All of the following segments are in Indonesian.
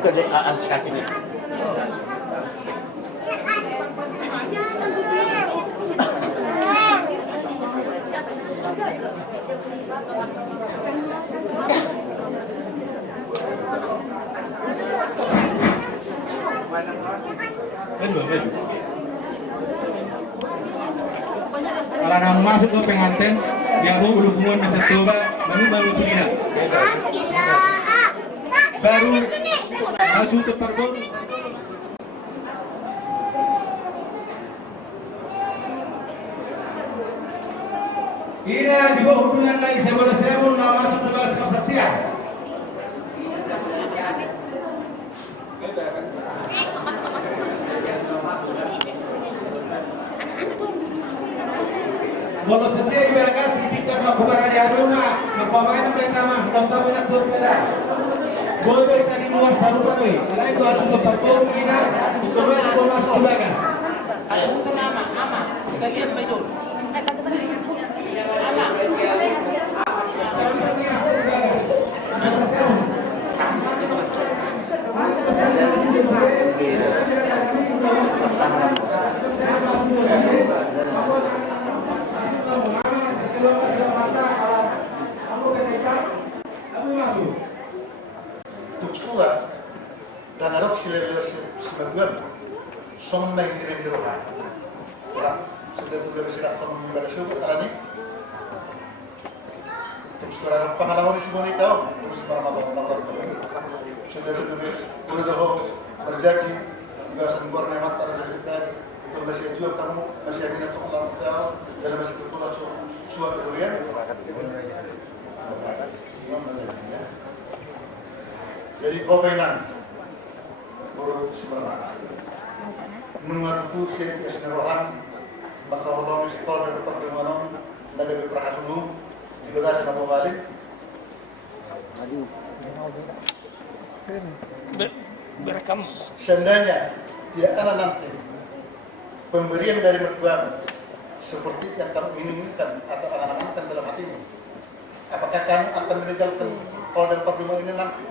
kejayaan sakit ini. Kalau nama masuk ke pengantin yang berhubungan dengan coba baru tidak baru masuk ke perbon. Ini juga hubungan lagi saya mau masuk ke bahasa kesatian. Kalau sesuai ibaratkan sedikit melakukan di rumah, mempamai mereka mah, tahu nak surga. Boleh tadi luar sarupa tu, kalau itu harus berperform kita, boleh aku masuk bagas. Ada untuk nama, kita lihat besok. Tuksura dan adok sila sebagian som na hindi rin dirohan. Sudah tugas sila kung bersyukur alani. Tuksura ng pangalawa ni Simon ito, para mababang sudah tugas udah doho berjanji juga sembor nemat pada sekitar itu masih jual kamu masih ada yang tolong kau dalam masih tertulah suatu kalian. Jadi kopenan baru sebenarnya mengatur sih kesenaruhan maka Allah sekolah dan perkembangan dari perahas dulu dibahas sama balik. Berekam. Seandainya tidak ada nanti pemberian dari mertua seperti yang kamu inginkan atau anak-anak dalam hatimu, apakah kamu akan meninggalkan kalau dan perkembangan ini nanti?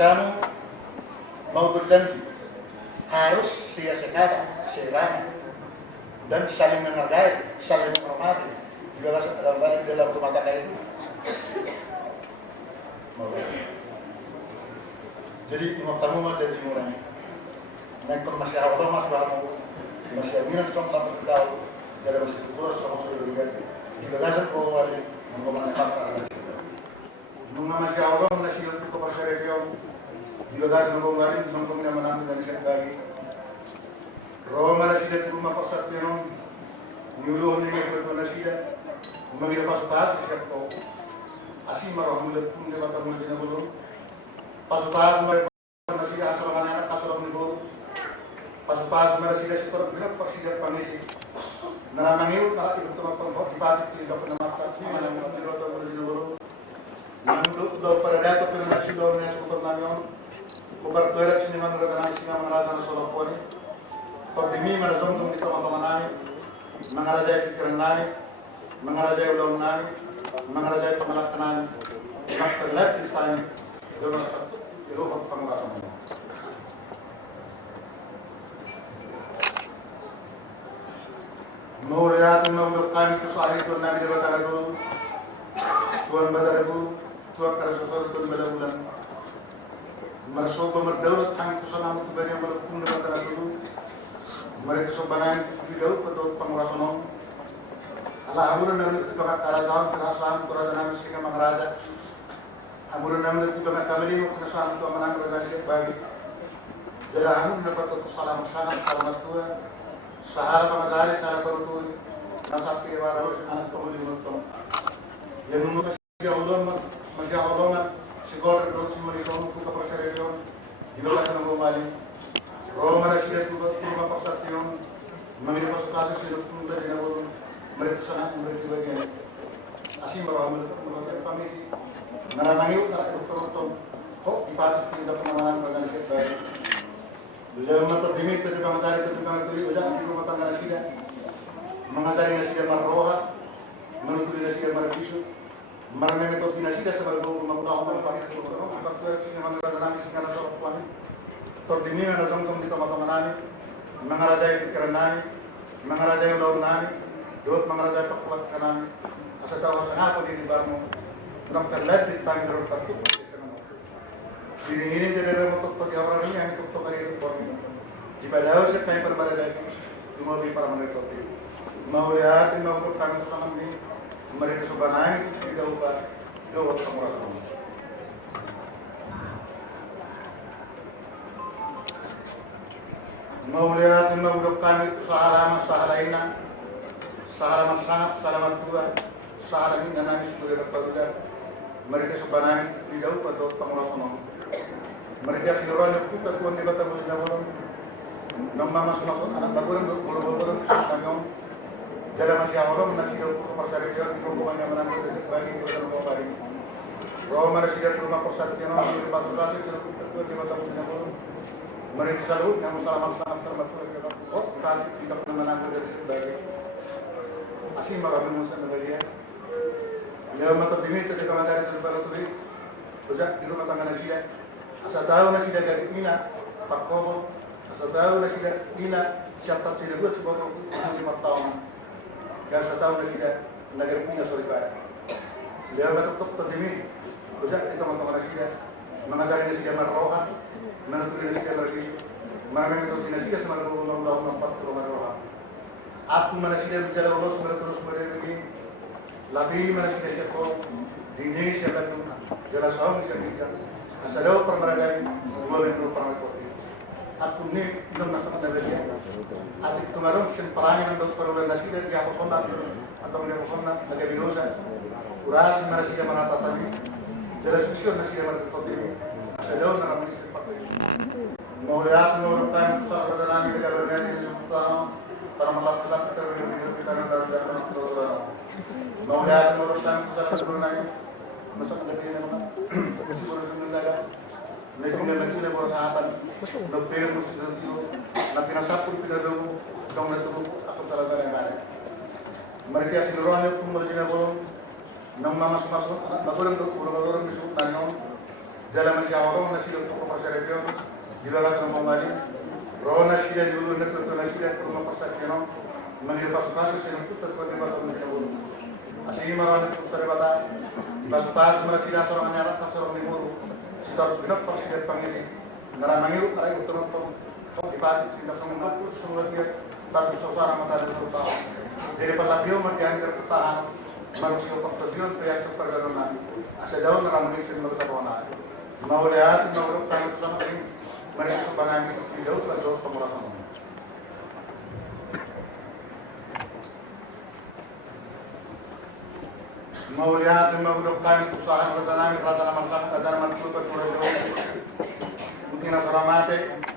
Kamu mau berjanji harus sia-sia serang dan saling menghargai, saling menghormati dalam rumah tangga itu. Jadi imam tamu mau janji mulai. Naik masih awal masih bahamu masih amiran seorang berkau jadi masih fukulah sama sudah diganti. Jika lazim kau wali mengomankan apa? Masih awal masih untuk masyarakat jika lazim kau wali mengomankan menang dari sekali. Roma masih di rumah persatuan nyuruh ini berikut nasihat mengira pas siap kau asyik marah mulut pun dia batal mulut dia belum pas mereka nasihat asal anak asal menibur pas mereka sudah setor gerak pasti dia pangisi narangiu kalau itu teman-teman dipati tidak pernah makan mana mana di roda mulut dia belum menurut do pada data pernah sudah nes untuk namion kubar toilet sini mana roda nasi nama raja nasolok poni Tordimi mana zong di teman-teman nami mengarajai pikiran nami mengarajai ulang nami mengarajai pengelaksanaan master lab di time jonas itu pengelaksanaan. Muriat mengumpulkan itu sehari itu nabi dewa itu tuan badaribu tuan kerasutor tuan badabulan mersoba merdaulat hang itu sanam itu bagi yang berhukum dewa itu mereka sobanan video pada pengelaksanaan. Allah amurun namun itu kami kerajaan kerasaan kerajaan Mesir mengeraja. Amurun namun itu kami kamili kerasaan itu menang kerajaan bagi. Jadi amurun dapat salam sangat selamat tua. Sahara pengajari sahara terutui. Nasab kewaran anak pemuli menonton. Yang menurut masih Allah sekolah dok semua di kaum buka persyaratan. Dilakukan kembali. Roma Mesir itu berubah persatuan. Mengirim kasus hidup muda di Nabur. Mereka sangat memberi bagian asyik merawat kami narangiu nak dokter kok dipati tidak penanganan organisasi baik beliau menterdimi itu mengajari itu ujang di rumah tangga nasihat mengajari nasihat marroha menuntut nasihat marbisu Marang ito pinasida sa mga undang-undang pamilya ko no ang pagtuwa sa mga namin sa kana sa kuan tordini na jong dito matonganani mga rajay pikiranani mga rajay lawnani dot mga rajay pakwat kanani asa tawo sa ako di barmo nang terlad di tangro patu ini dari motor to orang ini yang to kali porni di balaw sa tayo perbalay lumabi para mereka mau lihat mau ke tangan tangan ini mereka sebenarnya itu tidak ubah jauh semua mau lihat mau dokter itu salah sangat salah dua salah ini dan nangis sudah berpaduan mereka sebenarnya tidak ubah jauh semua mereka seluruhnya kita tuan di bata muslim orang nama masuk anak baguran buru-buru kami jadi masih orang nasi untuk persarian di hubungannya menang kita bagi kita mau bagi roh masih di rumah persarian di pasutasi terus di mata muslim orang mereka selalu yang selamat kita oh tadi kita menang dari sebagai asyik malam muslim bagi ya mata demi tadi kalau dari terbaru tadi sudah di rumah tangga nasi asal tahu nasi dari ina pakko asal tahu nasi dari ina siapa sih dia sebagai 5 tahun dan setahun sudah negara punya soribara. Dia betul terdiri. Bisa kita teman-teman sudah mengajari dia marroha, menentukan dia berbisnis. Mereka itu tidak semua orang empat marroha. Aku mana sudah bicara urus terus berdiri. Lebih mana sudah siapa dini siapa tu jelas orang siapa. Asal permaradan dua minggu permaradan. Aku ni belum nak sama negara. Adik kemarin perang yang perlu nasi dan dia kosonat atau dia kosonat negara birosa. Kuras nasi dia mana tadi. Jelas usia nasi dia mana tadi. Asal nak mesti pakai. Mau lihat mau tanya soal dalam negara berani utama para melakukan kita dalam mau lihat mau tanya soal berani masuk negara mana. Sebenarnya Naging naging ko sa atan, nagpero mo sa dito, na pinasapon pinalo, kung natulog ako talaga ng kanya. Mereka sinuruan niyo kung malasina ko, nang mga sumasun, magulang bisuk tanong, jalan masya orang na sila ko masyarakat, dilagat ng mamali, roon na sila dulu nagtuto na sila kung mapasakyano, manggilapasukaso sila putat ko di ba kung nagawin. Asing marami ko taribata, basukas mo na sila sa mga narat na sa mga muro, kita harus benar persiapan pangili. Ngaramang itu para itu nonton dibahas tidak semua dia tapi seorang mata dan tahu. Jadi pelabio menjadi tertahan manusia pertujuan pihak pergaulan. Asal jauh ngaramang itu menurut kawan. Mau lihat mau tanya sama ini mereka sebenarnya tidak usah jauh semua. Mau lihat mau dokter usaha perjalanan masyarakat dan masyarakat Putina Soramate,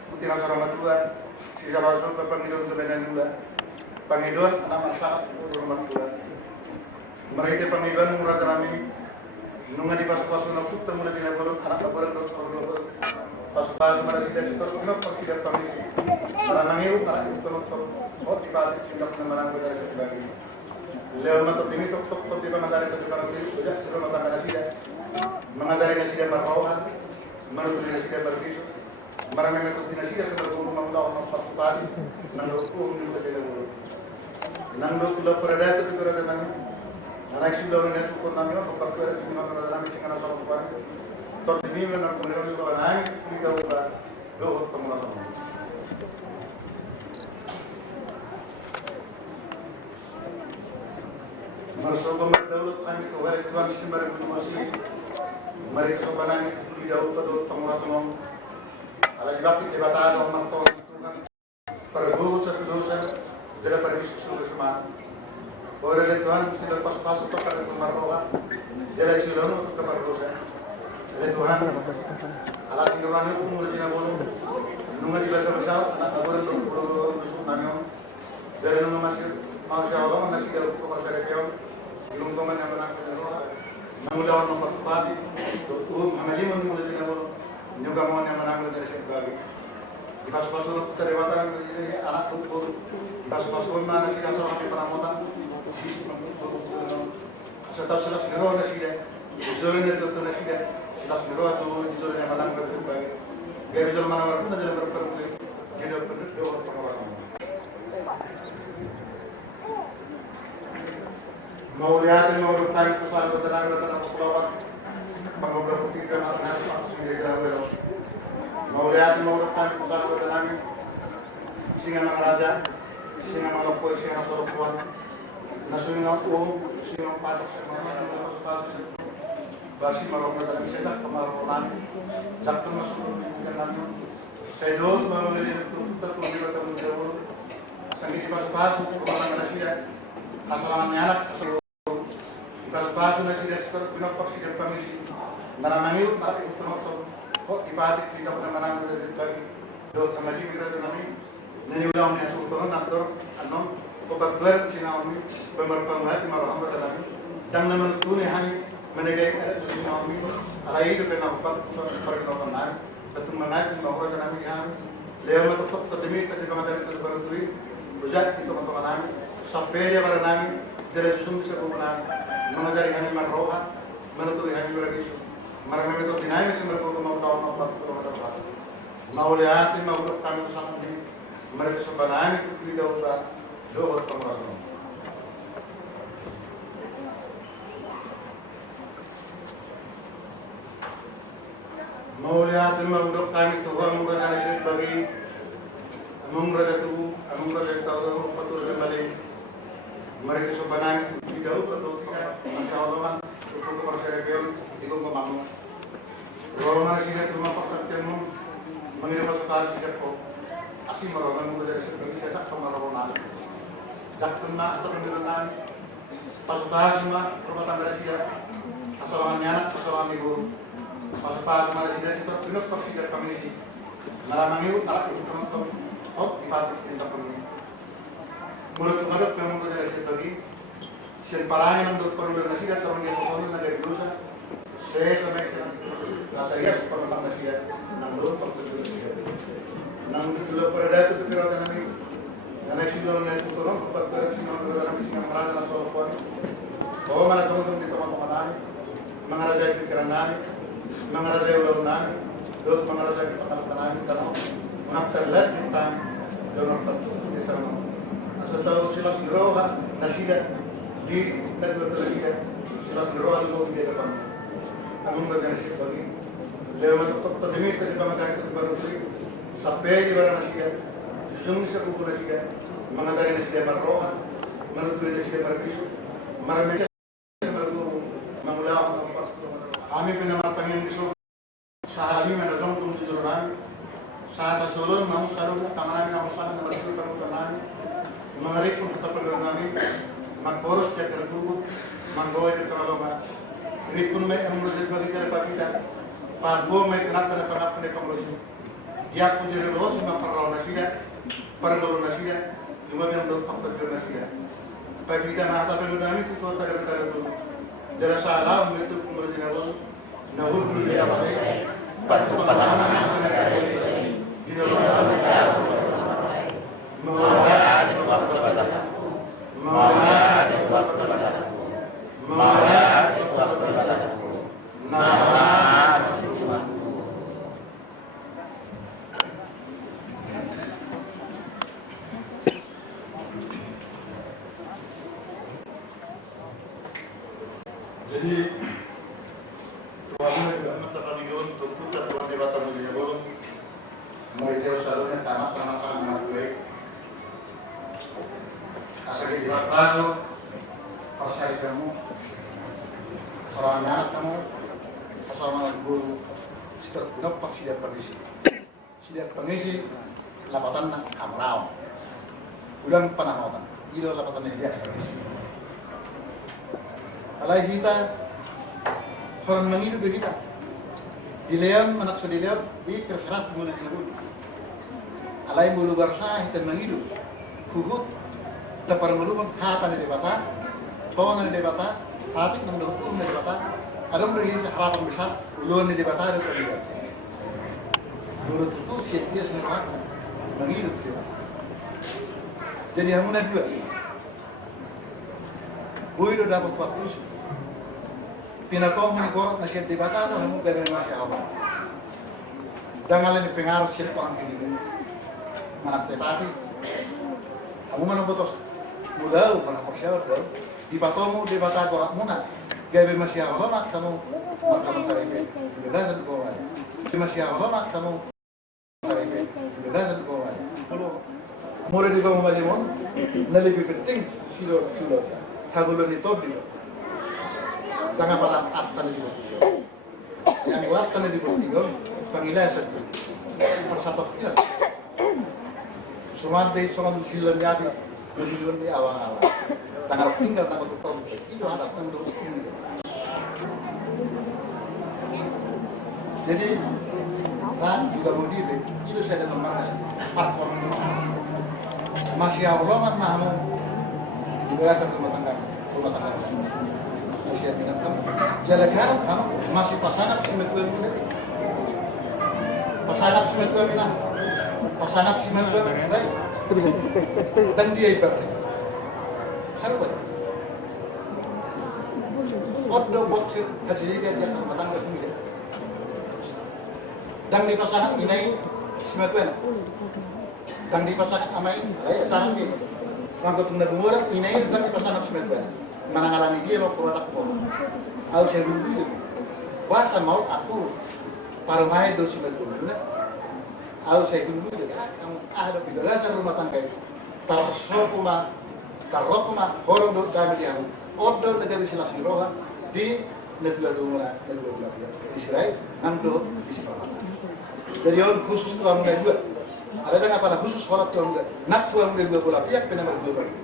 Putina Soramadua, si Jawa Pangidon ke Medan Dua, Pangidon nama masyarakat Soramadua. Mereka Pangidon murah kami, nunga di pas-pas na putta mulai tidak boleh anak boleh dokter pas-pas mulai tidak setor kenapa pas tidak permisi. Para mangiru para dokter oh di balik tindak menang dari sebagainya. Lewat mata ini tok di mengajari ke depan itu sejak sebelum mata nasidah mengajari nasidah marwah menuntut nasidah berbisnis mereka mengikuti nasidah sebelum mengulang empat kali nanggung juga tidak boleh nanggung tulah perada itu berada nang anak sudah menet ukur nami apa perkara cuma perada nami cingana sama kepala tok ini memang kemudian juga naik tiga ubah doa penguasa Masuk daulat kami ke warik tuan si mereka masih mereka sebenarnya tidak utah penguasa ala jibati debata atau mantor Tuhan perdosa jadi permisi sudah semua orang Tuhan mesti lepas untuk pada pemarloha jadi silono untuk perdosa jadi Tuhan ala tinggalan itu mulai tidak boleh nunga dibaca besar anak orang orang besar nanya jadi nunga masih Allah masih ada masyarakat yung teman yang menang penyelenggaraan, mengulang nomor 4, Muhammad mulai dengan juga mau yang menang dari sebagai di pas-pasul terlewatan anak tumpul di pas-pasul mana sih yang seorang di peramotan Setelah sila siguro na sila, izuro na ito na sila, sila siguro at izuro na malang berbagi. Gaya izuro manawar na dalam berpergi, jadi berdoa pengawasan. Mau lihat mau bertanya kesalahan bertenang tentang pelawat, pengobrol ketiga makna langsung digelar. Mau lihat mau bertanya kesalahan bertenang, singa raja, singa malapoi, singa soropuan. Nasunga o singa patok sa mga patok basi marong na setak pamarolan jakto masuk dengan namun saya dulu malu dari itu tertulis di dalam jawab sangat pas kemana nasiya asalannya anak pas nasiya setor pinok paksi dan pamisi naramangil tarik itu termasuk kok dipatik tidak pernah menang dari bagi dot sama di mitra nami nani ulang yang turun nantor anon Pembantuan Sinaomi, pemerpangati maraham berdalam, dan nama itu nih hanya menegai Sinaomi, alai itu pernah perkenalkan naik, betul menaik mahura dan kami kami, lewat tetap terdemi ketika materi terbaru rujak itu teman-teman kami, sampai dia pada kami, jadi susung bisa bukan mengajari kami marroha, menuturi kami beragisu, mereka itu dinai masih mereka mau tahu apa itu mau lihat mau kami bersama ini, mereka sebenarnya itu tidak usah Doa pengawasan. Mau lihat mau kami Tuhan mengajar syirik bagi amung raja tubuh, amung raja tahu patur kembali. Mereka sebenarnya tidak perlu masya Allah untuk kepercayaan itu memang. Kalau manusia itu memang temu mengirim sekali sejak kau asing merogan mengajar syirik sejak kemaruan. Jaktunna atau pemilihan pas-pas semua rumah tangga dia asalannya anak asalan ibu pas-pas semua dia itu pinut persidat kami ini naramang ibu tarak itu teman-teman oh dipatik kita perlu mulut menghadap yang mengajar saya bagi sian parangin untuk perlu nasi dan turun dia posoni dari dosa saya sampai rasa ya perlu tangga dia nang dulu perlu dia nang dulu pada itu pikiran kami karena sudah naik turun, kepada singa dalam singa merah dan soropan. Bahwa mana teman-teman di teman-teman lain, mengarajai pikiran lain, mengarajai ulang lain, dot mengarajai kepala lain, dan menakar lihat tentang donor tentu di sana. Setelah silas geroha, nasihat di kedua tersihat, silas geroha di dia depan. Namun berjaya bagi lewat terdemi dari pemakai itu baru sampai di barang nasihat. Sungguh sebuah nasihat, mengajari nasihat marroha, menuturi nasihat markisu, meremehkan berguru, mengulang tempat. Kami penamatangin bisu, sahami menajong tum tujuran, saat tersulun mau sarung tangan kami nama sana nama itu permukaan, mengerik pun tetap kami, mengurus dia tertubuh, menggoy dia terlalu. Ini pun mereka menurut bagi kita kita, padu mereka nak kena penap mereka menurut. Dia pun jadi los memperlawan nasihat. Pergolongan nasihat, cuma yang belum faktor nasihat. Bagi kita mata pengguna itu kota kita itu. Jadi salah itu kemudian awal, nahur dulu dia apa sih? Baca padanan di dalam mengarah di waktu pada, mengarah di waktu pada, mengarah di waktu pada, mengarah di waktu. Jadi tuan juga terkaliun untuk putar tuan di batang dunia bolong. Mereka selalunya tamat sangat baik. Asal di batang percaya kamu, seorang anak kamu, seorang guru, setiap dapat siap pengisi, siap pengisi lapatan amrau. Ulang penamatan, itu lapatan yang biasa pengisi. Alai kita orang mengidu kita. Dileon anak sedileon di terserah mulai dulu. Alai bulu barsa kita mengidu. Kuhut tepar melukon hata di debata, tona di debata, hati nang dokum di debata. Kalau beri harapan besar, ulun di debata itu tidak. Dulu itu dia semua mengidu kita. Jadi hamuna dua. Boy dapat waktu pinatong ni korot na siya dibata no hamu gabe masya Allah. Dangalan ni pengaruh siya orang kini manak tepati. Hamu mana botos mulau para persyawat do dibatomu dibata korot muna gabe masya Allah mak kamu makamu sarebe gazan ko ay. Masya Allah mak kamu sarebe gazan ko ay. Mula di kamu malimon na lebih penting silo sa hagulo ni top dito. Tanga pala at tali dito. Yang kuat tali dito tigo pangilasan. Persatok kita. Sumante songan silon yabi bilon ni awang-awang. Tanga tinggal tanga tu perlu. Itu ada tanda ini. Jadi kan juga mau dibe itu saya datang markas platform masih Allah mat mahmu juga satu rumah tangga masih tidak tahu jalan kamu masih pasangan semetuan muda pasangan semetuan mina pasangan semetuan baik dan dia ibarat siapa Oddo boxer kecil dia rumah tangga muda dan di pasangan ini semetuan dan di pasangan amai tahan ni mangko tunda gumora inai dan di pasangan semetuan manangalani dia mau kuat aku au saya dulu bahasa mau aku para mai do semetuan au saya dulu kamu ada bidalasan rumah tangga itu tarokuma horong do kami dia oddo negeri silas roha di negeri gumora negeri Israel nando di sini jadi on khusus tuan muda dua ada dengan apa khusus sholat tuan muda nak tuan muda dua bola pihak penamar dua bagi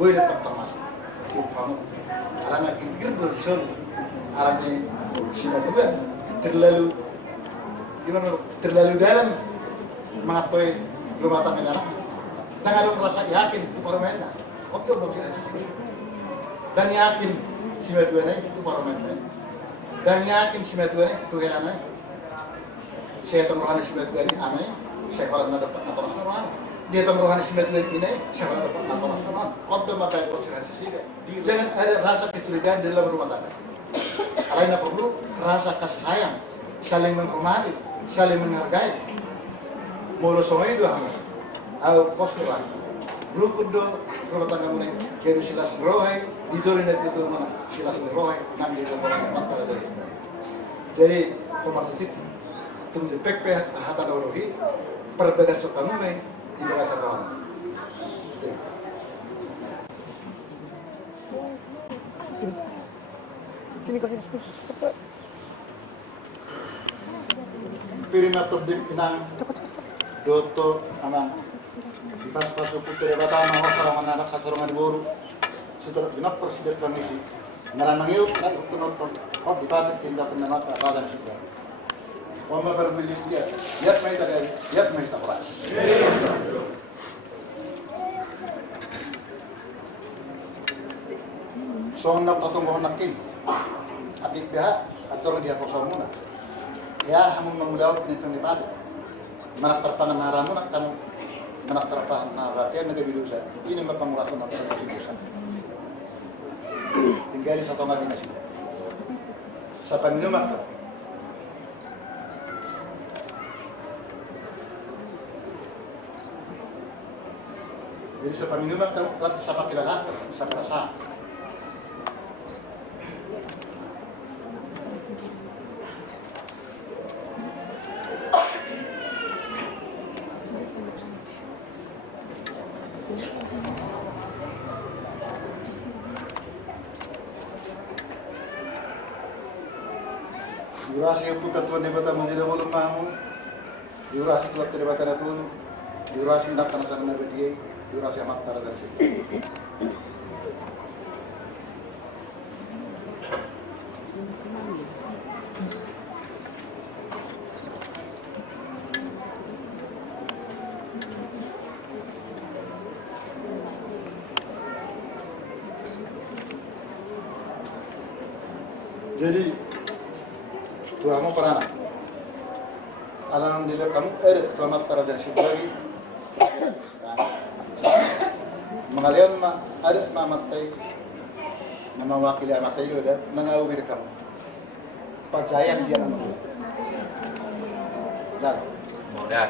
boleh tetap termasuk kamu alana kikir berison alanya sila dua terlalu dalam mengapai rumah tangga anak dan ada merasa yakin itu para mainnya waktu bersih dan yakin sila dua itu para mainnya dan yakin sila dua itu herannya saya tahu rohani simet gani aneh saya kalau nak dapat nakolas rohani dia tahu rohani simet gani ini saya kalau dapat nakolas rohani kau makai konsentrasi sih jangan ada rasa kecurigaan di dalam rumah tangga lainnya perlu rasa kasih sayang saling menghormati saling menghargai mulu semua itu hanya au postulah rukudo rumah tangga mulai keru silas rohai didorin itu mana silas rohai nanti orang empat kali dari jadi kompetitif tunggu pekpe hata dorohi perbedaan sotamume di bahasa Rohani. Sini kau cepat. Pirina tobdik inang doto amang pas putri batang hotel anak kasarongan boru setelah genap presiden komisi ngaramang yuk kan untuk nonton di patik tindak pendapat dan sudah. Wama berbeli dia, lihat main tadi, lihat main tak pernah. Soalnya nak tatung mohon nakin, atik dia atau dia kosong muna. Ya, hamu mengudau penyetang di padu. Manak terpangan haramu nak kamu, manak terpangan haramu negeri dosa. Ini mempamulakan apa yang dosa. Tinggal di satu ngali nasi. Siapa minum apa? Jadi sa Panginoon at sa pakilala, sa karasa. Durasi yung putatuan ni bata mo sila mo lumamu. Durasi tuwat ni bata na tuno. Durasi nak kanasan na bediye. Durasi amat tara dari situ. Jadi kamu pernah alhamdulillah kamu amat tara dari situ lagi. Mengalian ada mamatay na mewakili anak tayo dan mengawir kamu. Percaya dia nama. Dan Mudah.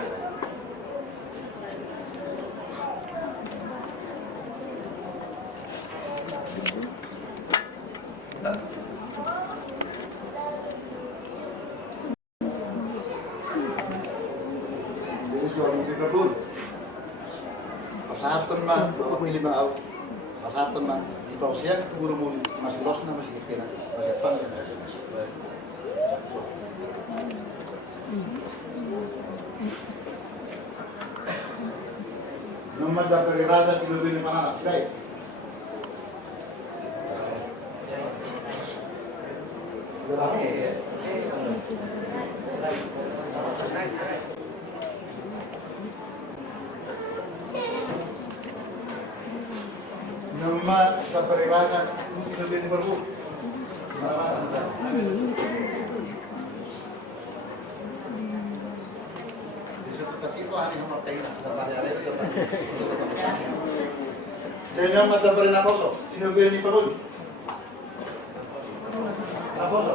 Ini jual musik pun. Pasatan mah, aku pilih bang pasatan mah. Di proses guru muli masih los na masih kena masih pang. Nomor dari raja kilo bini mana? Baik. Nomor dari raja kilo bini berbu. Mana? Dan mata beri naposo, sino gue ni pagod. Naposo.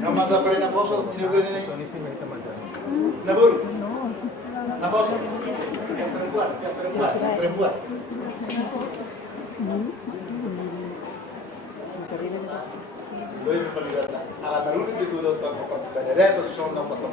Yang mata beri naposo, sino gue ni. Nabur. Naposo. Perempuan. Gue berpikir ala baru itu dulu untuk pada itu soal foto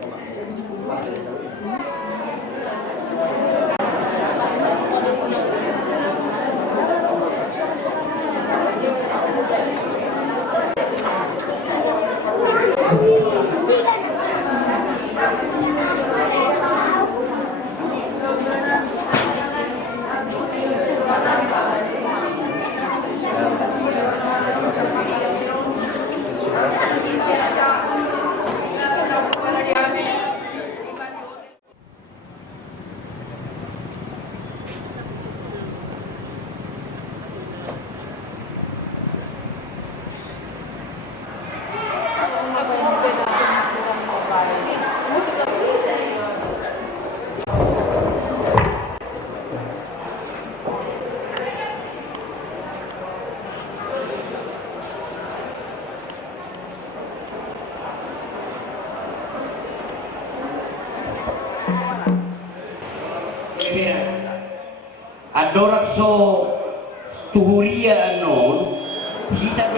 Adorak so tuhuria non kita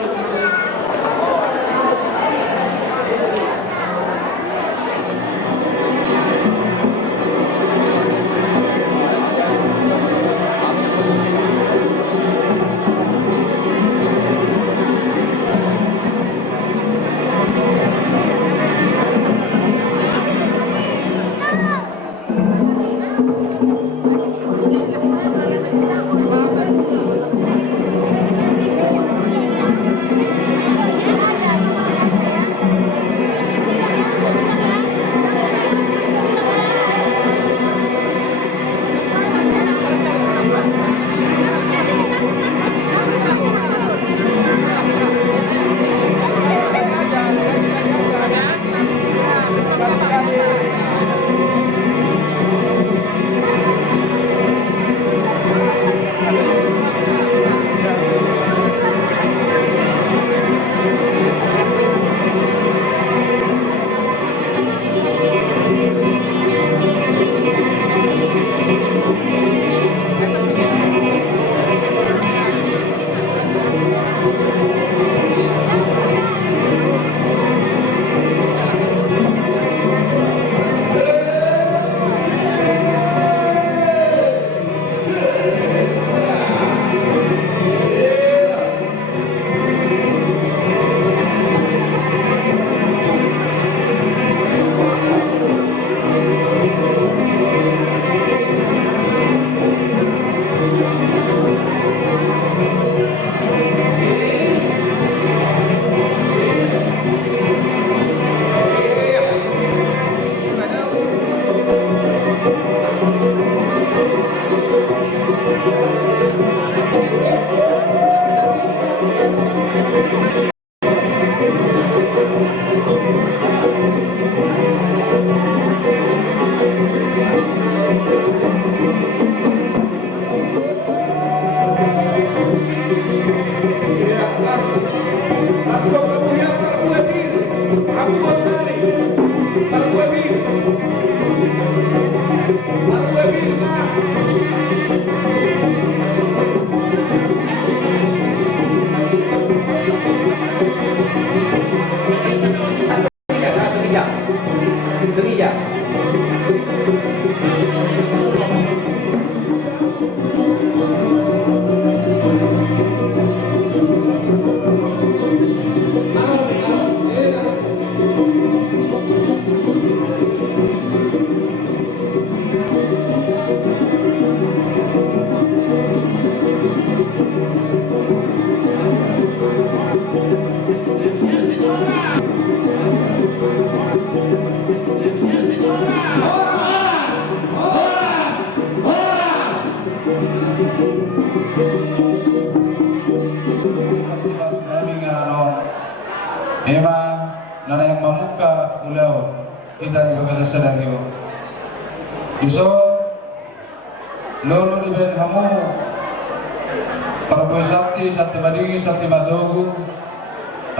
Memang nana yang memuka ulau kita di bagasa sadario. Iso lolo di ben hamu Prabowo sakti madingi sakti madogu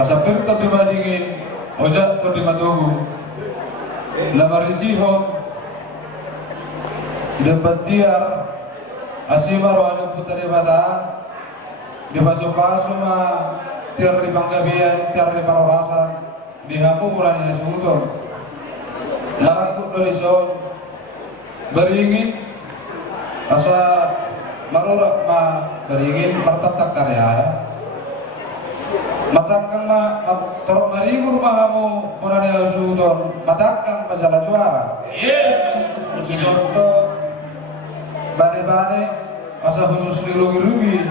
asapir tapi madingi ojak to di madogu lamarisiho debatiar asimaro anu putari bata di paso-paso ma tiar di Banggabian tiar di Parorasan di hamu mulai sebuton narakut dari son beringin asa marurak ma beringin pertatak karya matakang ma torok marigur mahamu munani sebuton matakang pasala juara contoh bane-bane asa khusus dilugi-lugi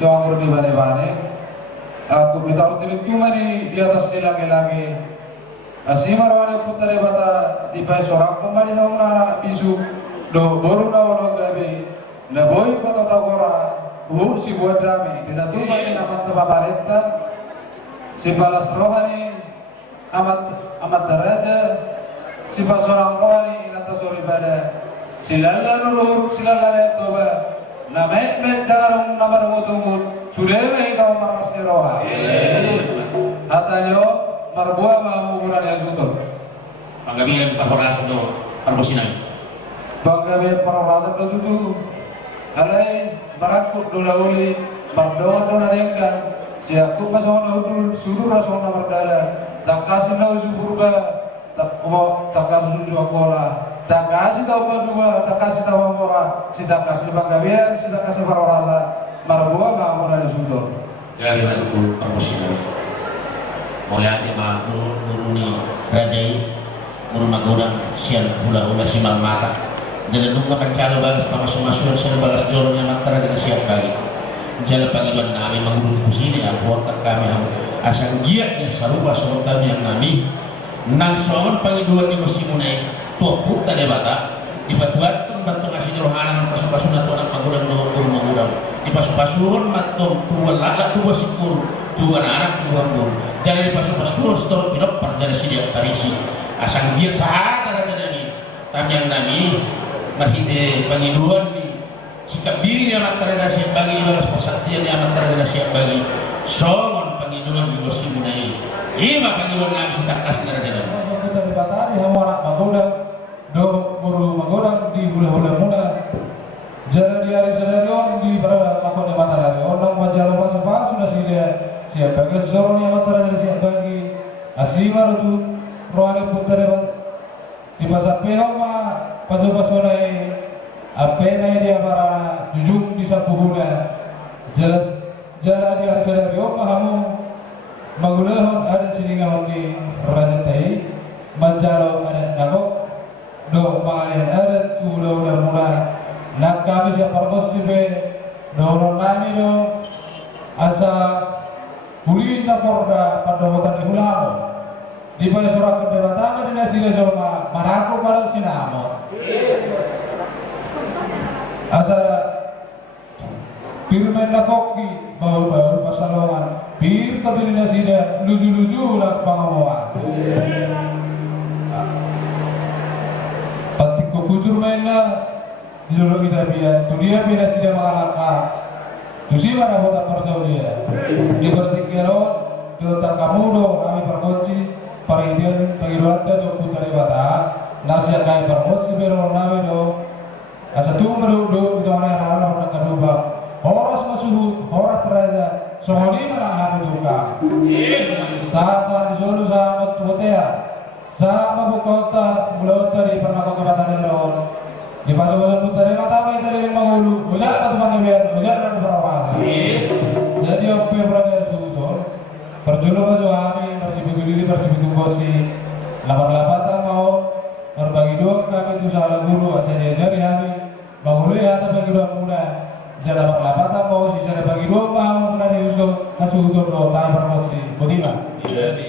jangan di bane-bane aku ditaruh di atas lagi-lagi asimar wane putare bata di pai sorak kembali na bisu do boru na wala gabi na boy kota tagora si buat drame dina tuma ni amat tababaretta si balas rohani amat daraja si pasorang rohani inata sori pada silalla nururuk silalla toba na met darung namar mutungut sudah mai kau markas ni roha hatanyo marbuah mamukuran yang sutur Panggabian Parorasan do Parbosinay Panggabian Parorasan do tutu alay barakut do lauli mardawa do narengkan siakut masona udul sudur rasona mardala tak kasih nau suburba tak kasih suju akola tak kasih tau padua tak kasih tau mora si tak kasih Panggabian si tak kasih Parorasan marbuah mamukuran yang sutur dari Madukul Parbosinay mulai hati ma nuruni rajai magodang sian hula-hula simal mata jadi nunggu pencala balas pamasuk-masukan sian balas jorong yang mata raja siap bagi jala panggilan nami mengurus kusini anggota kami asal giat yang sarupa soal kami yang nami nang soal panggilan di musim munai tua putta debata dibatuatkan bantu ngasih rohana pasu-pasu natuan magodang nurun magodang di pasu-pasuan matong tua lala tua sikur dua anak dua guru jangan dipasuh-pasuh setelah tidak perjalanan siap tarisi asal dia saat ada jadi tapi yang nami marhide pangiduan ni sikap diri yang antara nasihat bagi balas persaktian yang antara nasihat bagi songon pangiduan di musim ini ima pangiduan nami sitak kasih darah kita dibatasi sama anak magodang do guru magodang di hula-hula mula jalan di hari sedarion di lakon di mata lagi orang majalah pas sudah siap bagi seseorang yang antara dari siap bagi asimar itu rohani putare di pasar pehoma pasu-pasu nai apa nai dia barana jujung di sapu hula jelas jalan di hari sedarion mahamu magulahon ada siningahon di rajatai manjalo ada nagok do mangalian ada udah mula nak kami siap parbos sibe do nani do asa Bulin na porda pada waktu di Hulamo di bawah surat kedewatan di nasi lezoma maraku pada sinamo asal pirmen na koki baul pasalongan pir tapi di nasi dia luju nak pangamuan patik kujur mainnya di dulu kita biar tu dia bina nasi dia mengalahkan Tusi mana buat persau dia? Di bertikiron, di otak kamu do kami perkunci, paridian pengirwata do putari bata, nasi akai perkunci beron nami do, asa tumberu do itu mana yang orang nak kedua, horas masuhu, horas raja, somoni mana kami tukang, sah di solo sah mutia, sah mabukota mulota di pernah kota bata deron. Di pasal putari mata apa itu yang mengulu, ujak atau panggilnya, ujak dan berawal. Jadi apa yang berada di situ? Perjulu masuk kami bersih begini bersih bosi, lapar-lapatan mau berbagi dua kami itu salah guru asal diajari kami, mengulu ya tapi bagi dua muda, jadi lapar-lapatan mau sisa bagi dua mau muda diusung masuk untuk do tangan berbosi, bagaimana? Iya di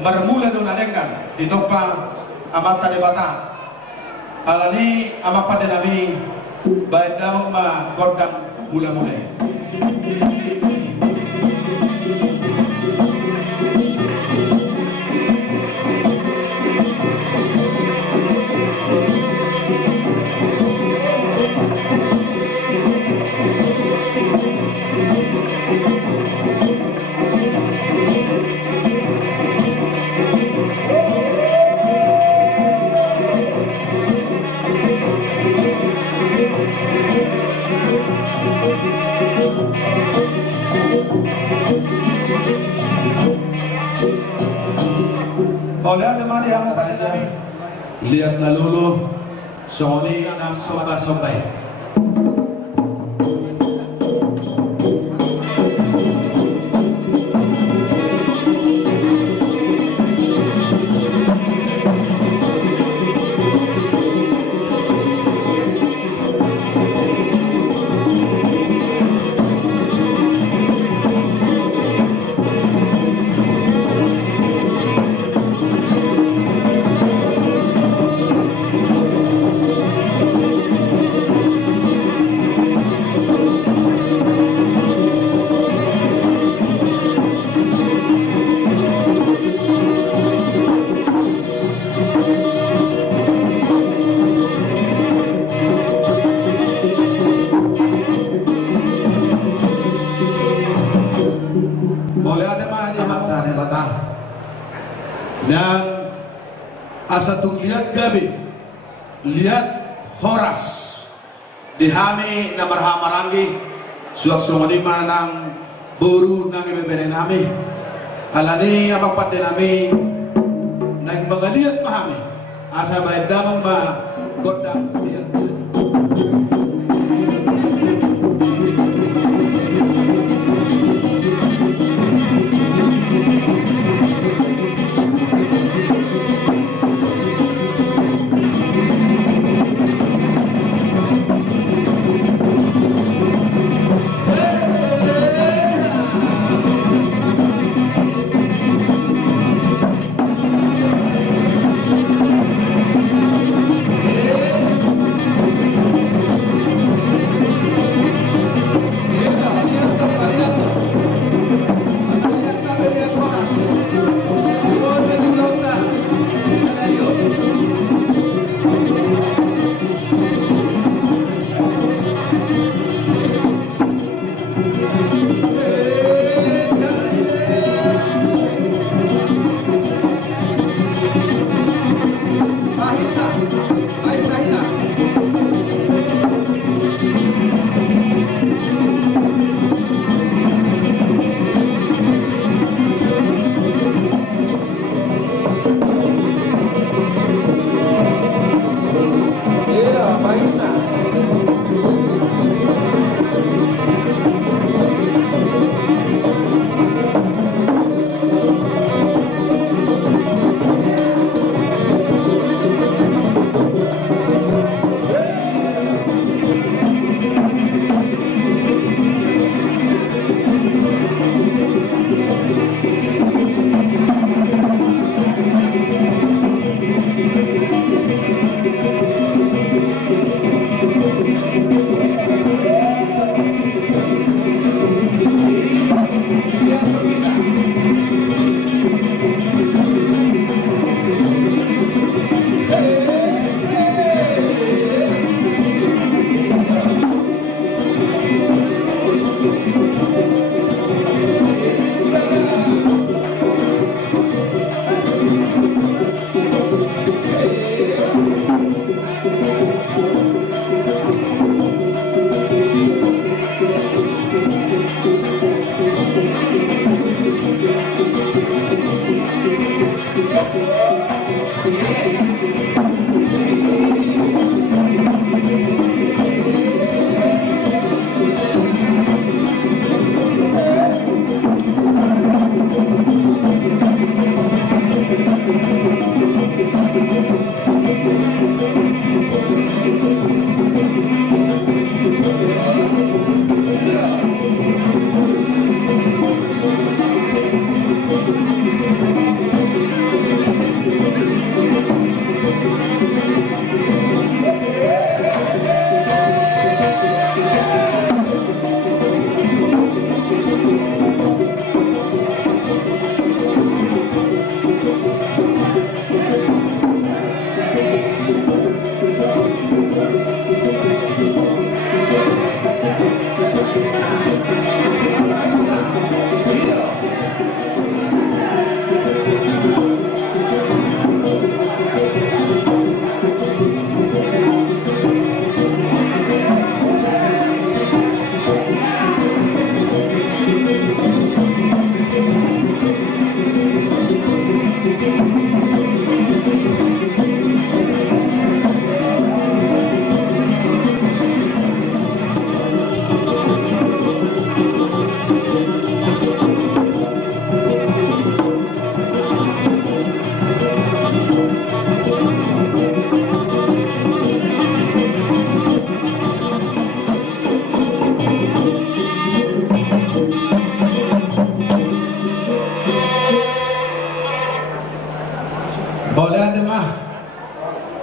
Marmula do nadengan di topa amata de bata alani amapa de nami baik damang ma godang mula-mula. Oleh teman yang raja lihat nalulu soni nam sobat-sobat. Dan asatung lihat gabi, lihat horas dihami na marhamarangi suak sumanima nang buru nang ibebere nami alani apapat de nami nang magaliat mahami asa may damang ma godang lihat.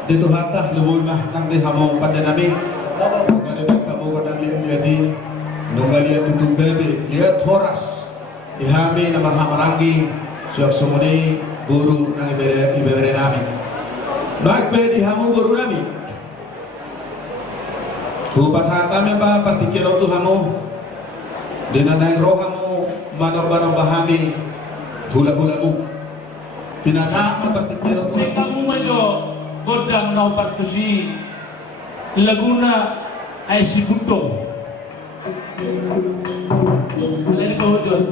Dito hata luboy mah nang di hamong pandanami kada kamu kadang lihat jadi nunggalia tutu gabe lihat horas dihami na marhamarangi suyak sumuni buru nang ibere nami magpe di hamu buru nami ku pasata me ba partikilo tu hamu dinanay rohamu manor bahami hula-hulamu pinasa ma partikilo tu kamu majo godang no partusi Laguna ay si Butong lain ko hujud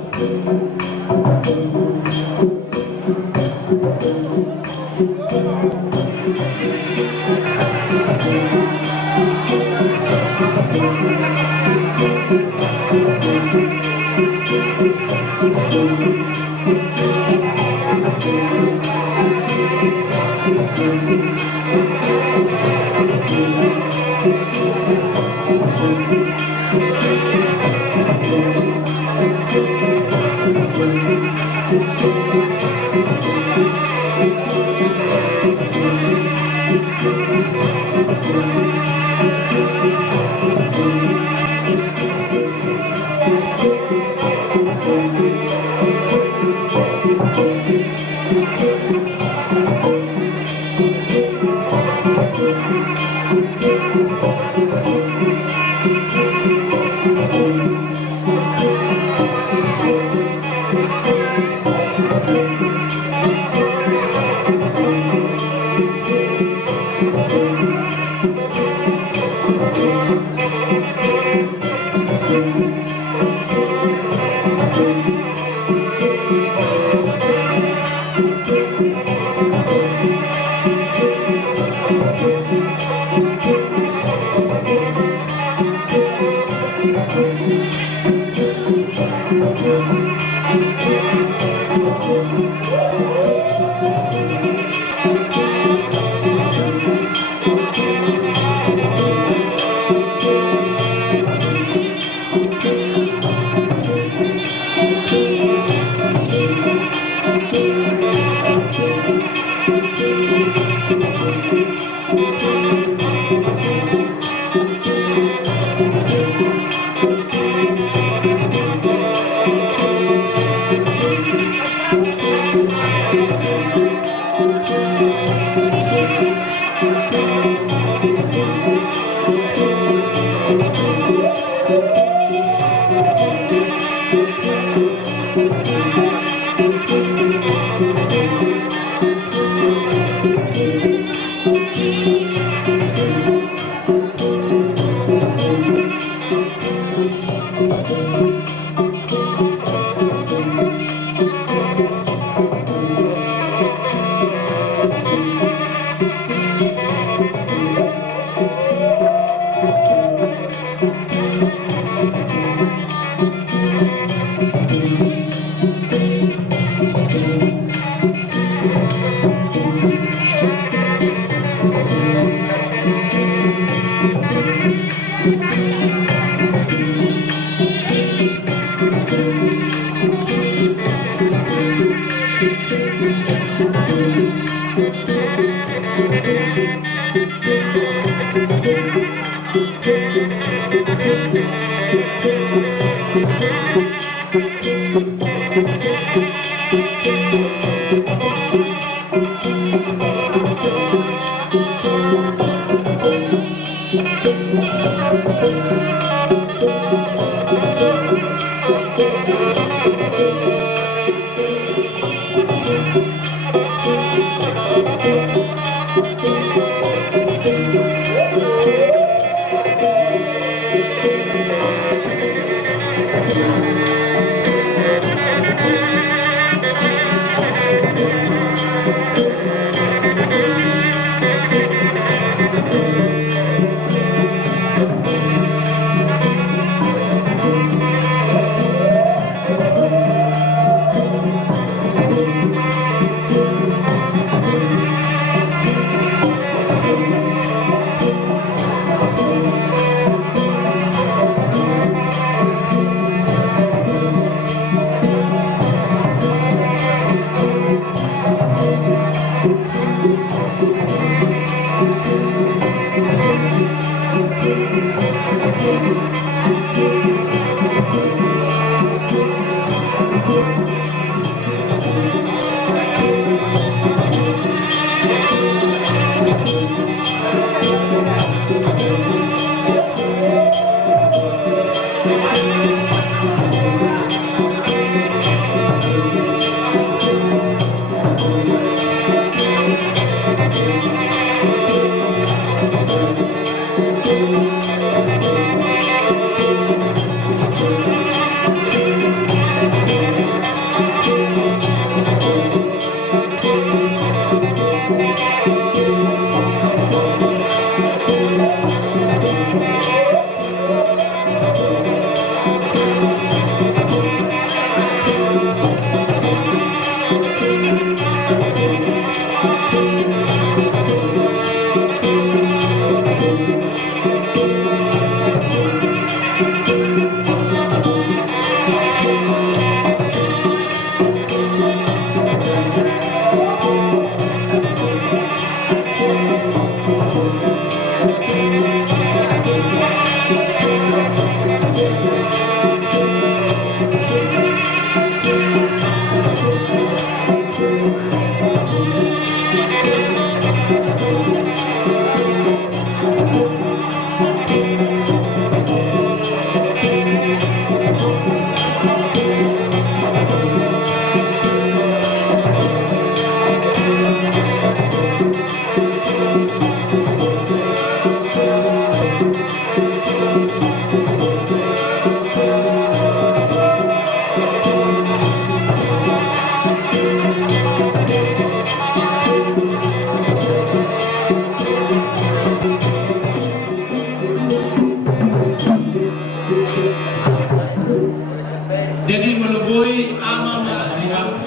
Jadi melubuhi amal marahimam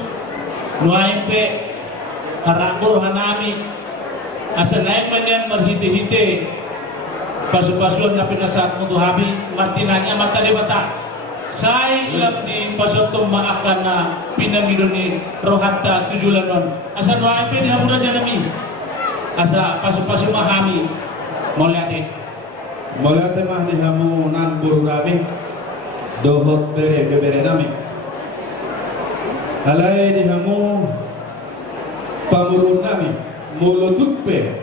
nuaimpe harakur hanami asa naik manian merhite-hite pasu-pasuan na pinasat untuk habi martinanya mata debata sai ilam ni pasotom maakan na pinangidon ni rohatta tujulanon asa nuaimpe di hamura janami asa pasu-pasu mahami Molate mah di hamu nan buru rami dohot bere nami. Halai di hamu pamurun nami mulutut pe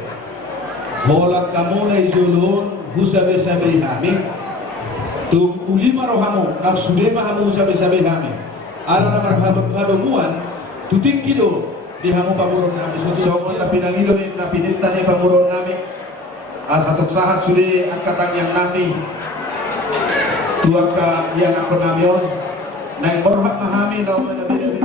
holak kamu na izulun husabe-sabe hami tum ulima rohamu nak sudema hamu husabe-sabe hami ala namar hadomuan tutik kido di hamu pamurun nami songon na pinangilo na pininta ni pamurun nami asatuk sahat sudah angkatan yang nami tuaka yang aku namion naik berhak mahami lawan nabi-nabi.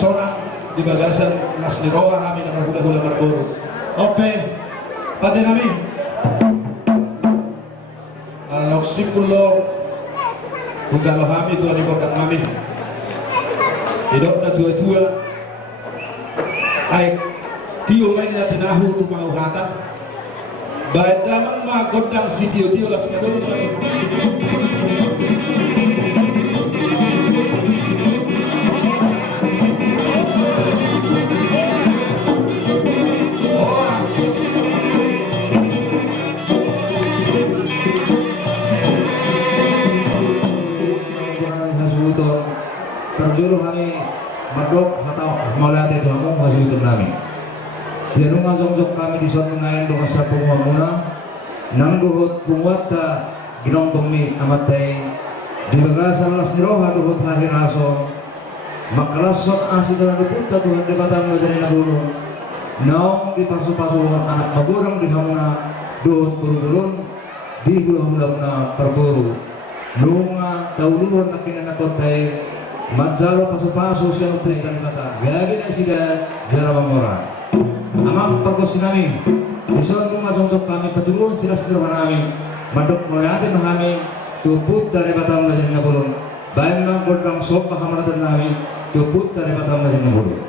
seorang di bagasan Las Niroa kami dengan hula-hula Marlboro. Oke, pada kami alok simpulo Bujalo kami tuan di kota kami hidup na tua-tua ay tiyo main na tinahu tu mauhatan baik damang magodang si tiyo-tiyo las medul terjuru kami madok atau malate doang masih itu kami. Dia nunga jongjok kami di sana ngayon doang sa pumamuna nang duhut pumwata ginong tumi amatay di bagasan Las Niroa duhut hari raso makalasot asin na duputa Tuhan di batang ngajari na dulu naong di pasu-pasu anak magurang di hamuna duhut burulun di hula-hula na perburu nunga tauluhan na kinanakotay Majalo pasu-pasu siya utang kata. Gagi na sila jara mora. Amang pagkos namin. Ison kung matungtok kami patulungan sila sa trabaho namin. Madok mo natin kami tuput dari batang lajan na bulong. Bayan ng kodang sok pahamaratan namin tuput dari batang lajan na bulong.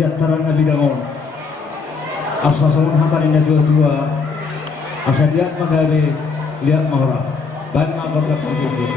di antara Nabi Daud asal-asalan hatarin na dua-dua asa lihat magabi lihat mahulas ban magagap sa bukit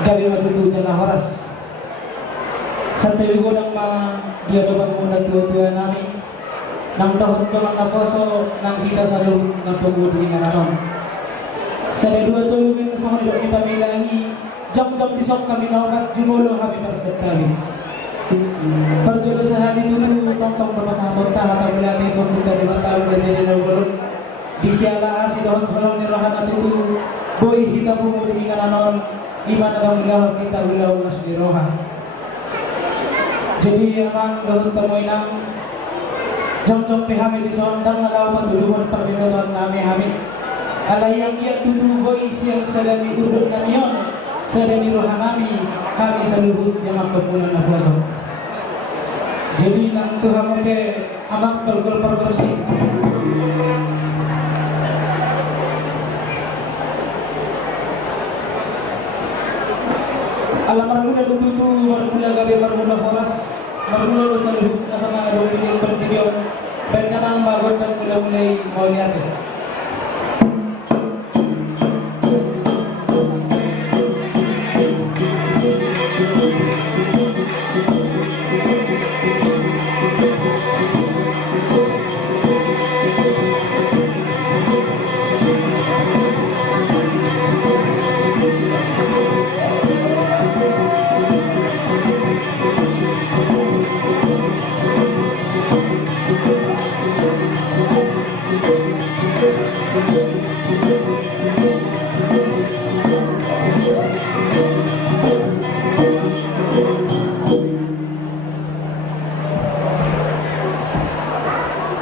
Dari waktu itu jalan horas sampai godang dia dapat muna tua-tua nami nang tahun doang kaposo nang kita selalu nang pengudi ngaranon saya dua tuh yang sama hidup kita milangi jam-jam besok kami naurat jumolo kami persertali perjodoh sehari dulu tong-tong berpasangan bertah atau melatih komputer 5 tahun dari dulu di siala si doang kolong nirohan itu boy kita pengudi ngaranon iman dalam wilayah kita wilayah mas diroha. Jadi emang dalam temuin jom-jom pihami di sondang ngalaw patulungan permintaan kami hamid. Alayang ia tuduh boy siang sedani udut namion sedani roha kami seluruh yang kepunan na puasa. Jadi nang Tuhan ke amak tergol perbersih. Alam marmula lututu marmula gabe marmula horas marmula saluh nasana do pilih bertibion dan kanang bagon dan mulai mau lihat.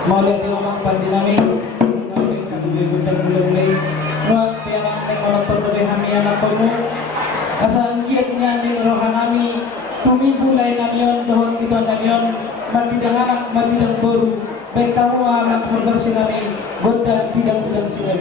Mau lihat yang omong pandinamik kami mulai ruas yang malam pertama kami anak kamu asal giatnya di rohan kami tumi bulai namion dohon kita namion mabidang anak mabidang baru baik kamu amat membersih kami godang bidang-bidang silam.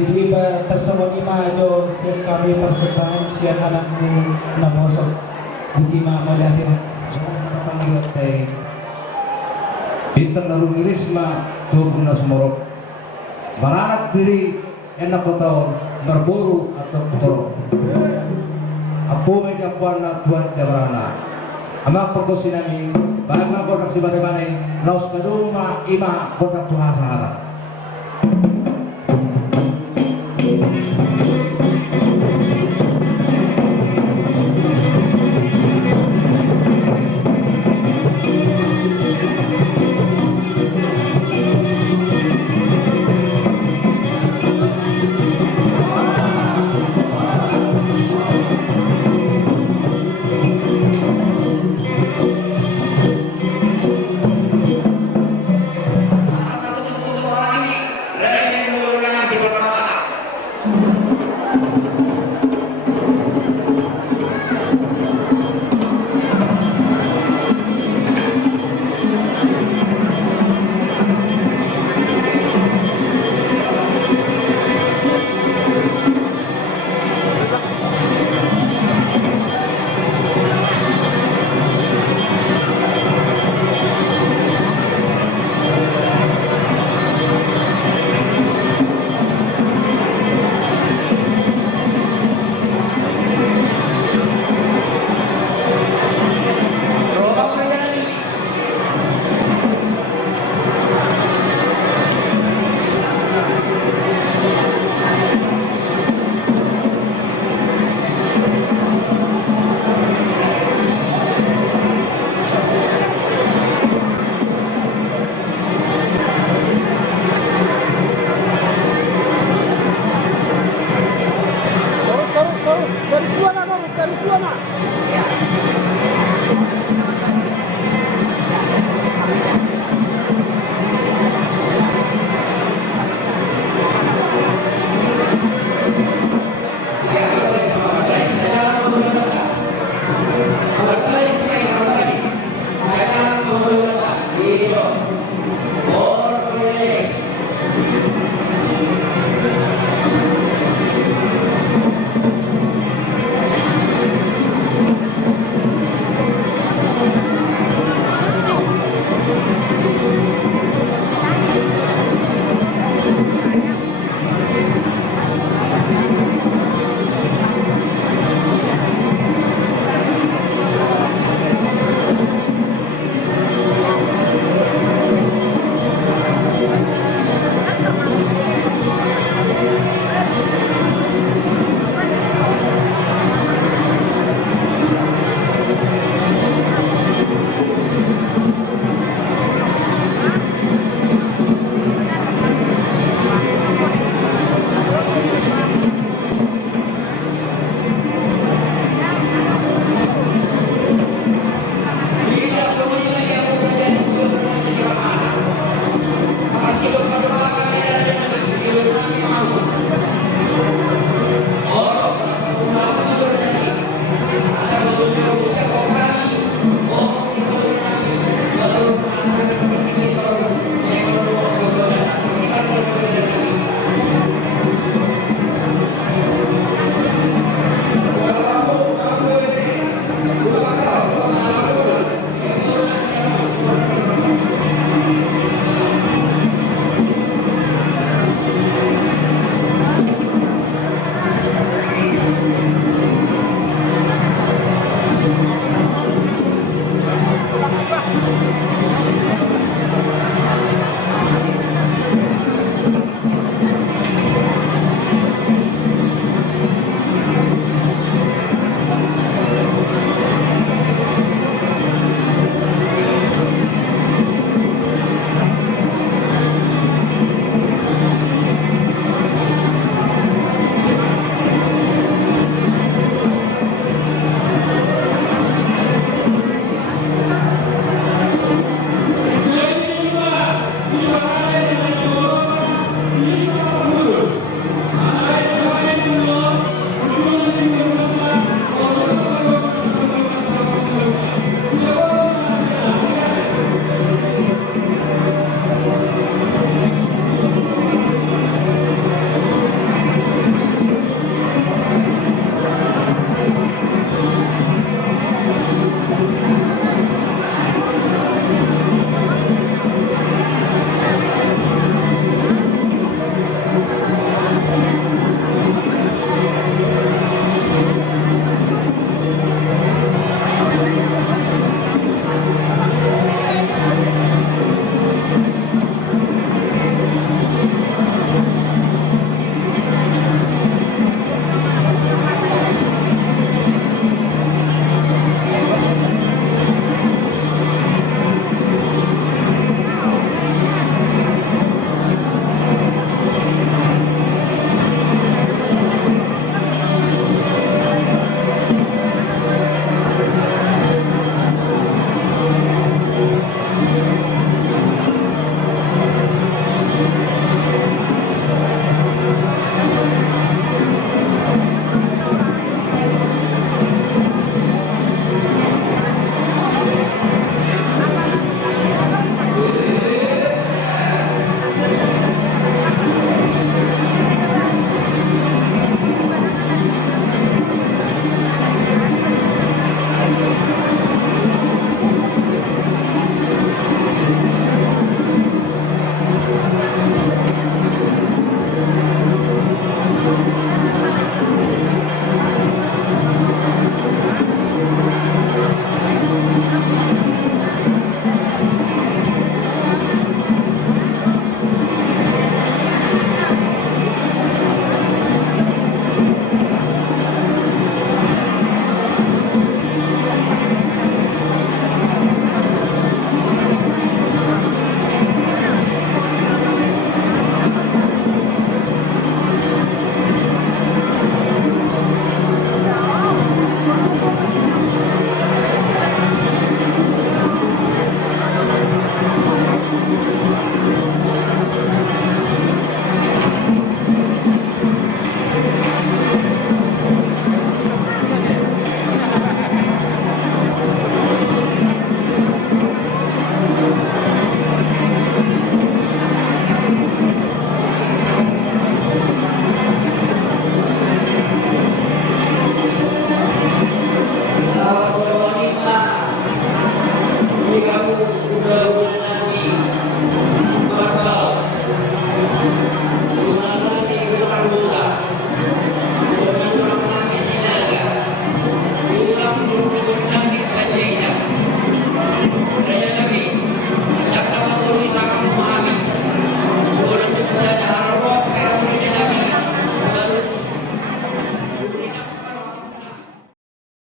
Jadi tersebut majo siap kami persembahan siap anakmu nabosok bagaimana melihatnya Panggil teh Bintang Darul Irisma Turuna Sumorok Baranak diri enak kotau berburu atau kotoro Apo may kapuan na tuan jabarana Amak perkosinani Bagaimana kodak si bagaimana Laus kaduma ima kodak Tuhan sahara